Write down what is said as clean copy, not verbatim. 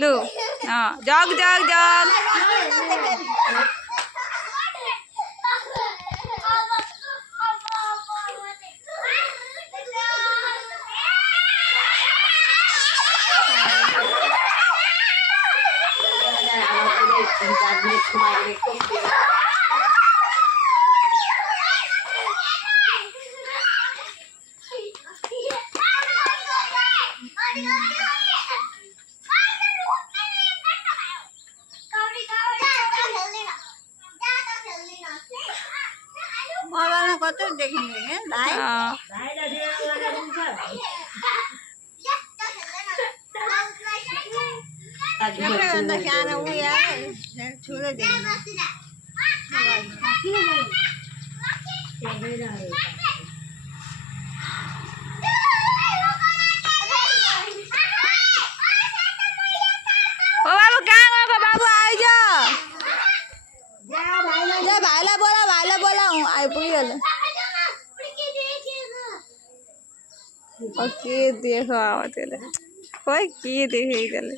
लो हाँ जग जग जग कत देखेंगे भाई क्या हुआ यार छोड़ देंगे ओ बाबू कहाँ गए बाबू आई जाओ भाईला बोला हूँ आई पूरी गल ओके देखो आवत कोई की देखे गले